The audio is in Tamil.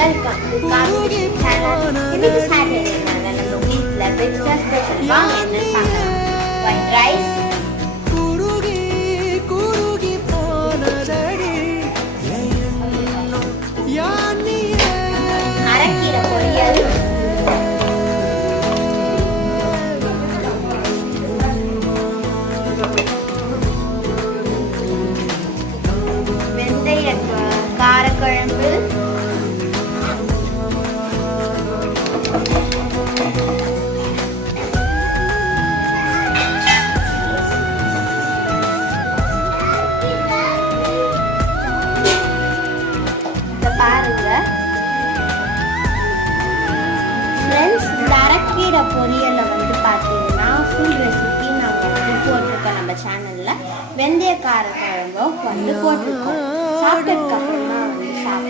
Welcome to Karthi channel. இன்னைக்கு சாட்டர்டே நாங்க நம்ம வீட்ல பிரேக்ஃபாஸ்ட் ஸ்பெஷல் வாங்க என்ன பார்க்கலாம். ஒயிட் ரைஸ், அரைக்கீரை பொரியல், வெந்தய காரக்குழம்பு, பாருங்க ஃப்ரெண்ட்ஸ். இந்த அரைக்கீரை பொரியலை வந்து பார்த்தீங்கன்னா ஃபுல் ரெசிபி நாங்கள் வந்து போட்டிருக்கோம் நம்ம சேனலில். வெந்தய காரக்குழம்பும் வந்து போட்டிருக்கோம். சாப்பிட்டதுக்கு அப்புறமா வந்து